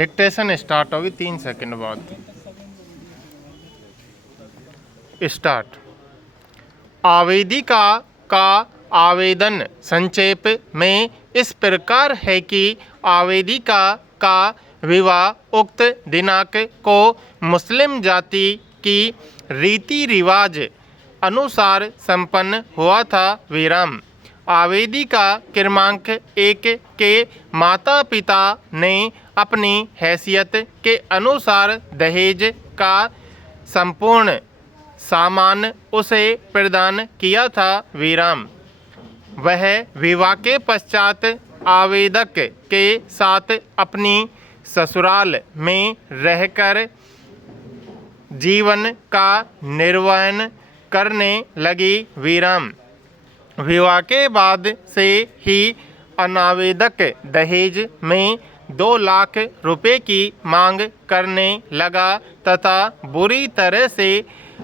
Dictation start होगी 3 second बाद। Start. आवेदिका का आवेदन संक्षेप में इस प्रकार है कि आवेदिका का विवाह उक्त दिनांक को मुस्लिम जाति की रीति रिवाज अनुसार संपन्न हुआ था। विराम। आवेदिका क्रमांक 1 के माता पिता ने अपनी हैसियत के अनुसार दहेज का संपूर्ण सामान उसे प्रदान किया था। विराम। वह विवाह के पश्चात आवेदक के साथ अपनी ससुराल में रहकर जीवन का निर्वहन करने लगी। विराम। विवाह के बाद से ही अनावेदक दहेज में 2 लाख रुपए की मांग करने लगा तथा बुरी तरह से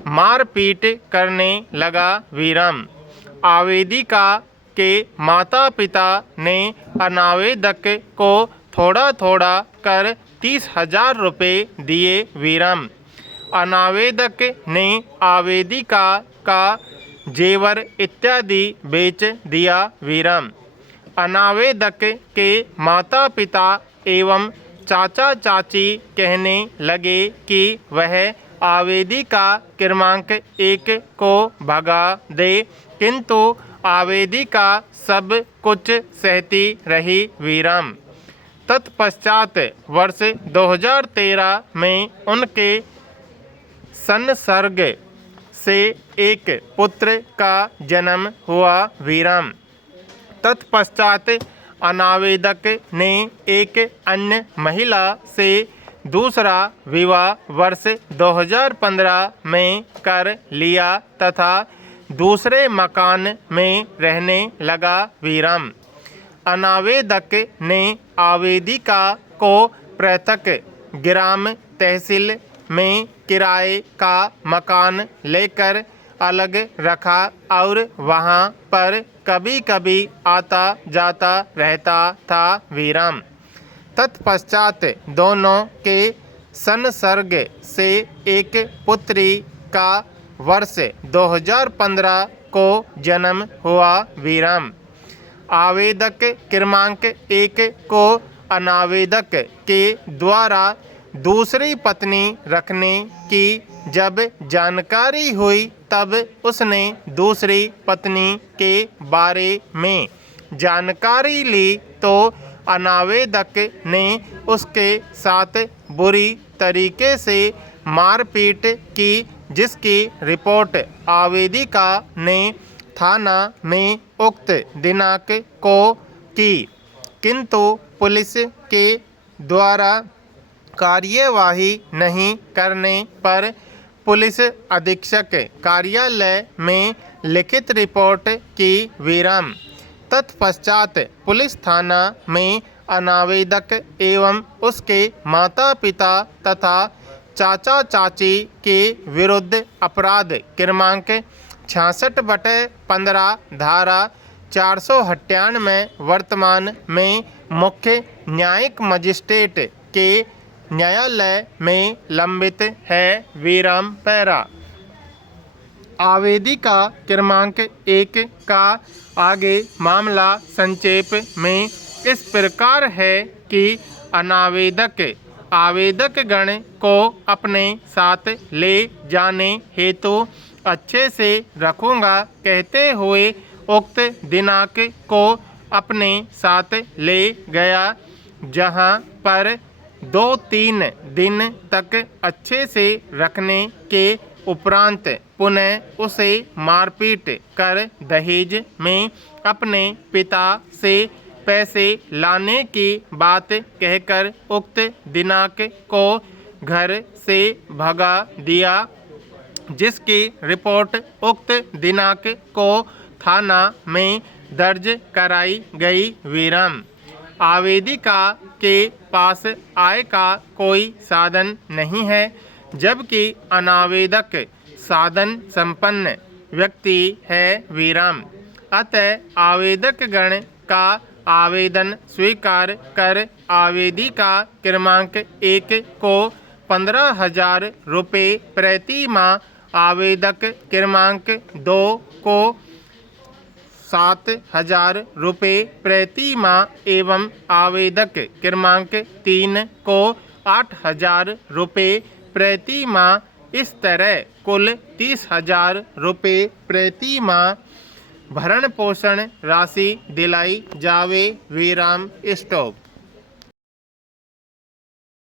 मारपीट करने लगा। विराम। आवेदिका के माता पिता ने अनावेदक को थोड़ा थोड़ा कर 30,000 रुपये दिए। विराम। अनावेदक ने आवेदिका का जेवर इत्यादि बेच दिया। विराम। अनावेदक के माता पिता एवं चाचा चाची कहने लगे कि वह आवेदिका क्रमांक 1 को भगा दे, किंतु आवेदिका सब कुछ सहती रही। विराम। तत्पश्चात वर्ष 2013 में उनके संसर्ग से एक पुत्र का जन्म हुआ। विराम। तत्पश्चात अनावेदक ने एक अन्य महिला से दूसरा विवाह वर्ष 2015 में कर लिया तथा दूसरे मकान में रहने लगा। विराम। अनावेदक ने आवेदिका को पृथक ग्राम तहसील में किराए का मकान लेकर अलग रखा और वहां पर कभी कभी आता जाता रहता था। विराम। तत्पश्चात दोनों के संसर्ग से एक पुत्री का वर्ष 2015 को जन्म हुआ। विराम। आवेदक क्रमांक 1 को अनावेदक के द्वारा दूसरी पत्नी रखने की जब जानकारी हुई तब उसने दूसरी पत्नी के बारे में जानकारी ली तो अनावेदक ने उसके साथ बुरी तरीके से मारपीट की, जिसकी रिपोर्ट आवेदिका ने थाना में उक्त दिनांक को की, किंतु पुलिस के द्वारा कार्यवाही नहीं करने पर पुलिस अधीक्षक कार्यालय में लिखित रिपोर्ट की। विराम। तत्पश्चात पुलिस थाना में अनावेदक एवं उसके माता पिता तथा चाचा चाची के विरुद्ध अपराध क्रमांक 66/15 धारा 498 वर्तमान में मुख्य न्यायिक मजिस्ट्रेट के न्यायालय में लंबित है। विराम। पैरा। आवेदिका क्रमांक 1 का आगे मामला संक्षेप में इस प्रकार है कि अनावेदक आवेदक गण को अपने साथ ले जाने हेतु अच्छे से रखूँगा कहते हुए उक्त दिनांक को अपने साथ ले गया, जहाँ पर 2-3 दिन तक अच्छे से रखने के उपरांत पुनः उसे मारपीट कर दहेज में अपने पिता से पैसे लाने की बात कहकर उक्त दिनांक को घर से भगा दिया, जिसकी रिपोर्ट उक्त दिनांक को थाना में दर्ज कराई गई। विराम। आवेदिका के पास आय का कोई साधन नहीं है, जबकि अनावेदक साधन संपन्न व्यक्ति है। विराम। अतः आवेदक गण का आवेदन स्वीकार कर आवेदिका क्रमांक 1 को 15,000 रुपये प्रति माह, आवेदक क्रमांक 2 को 7,000 रुपये प्रति माह एवं आवेदक क्रमांक 3 को 8,000 रुपये प्रति माह। इस तरह कुल 30,000 रुपये प्रति माह भरण पोषण राशि दिलाई जावे। विराम। स्टॉप।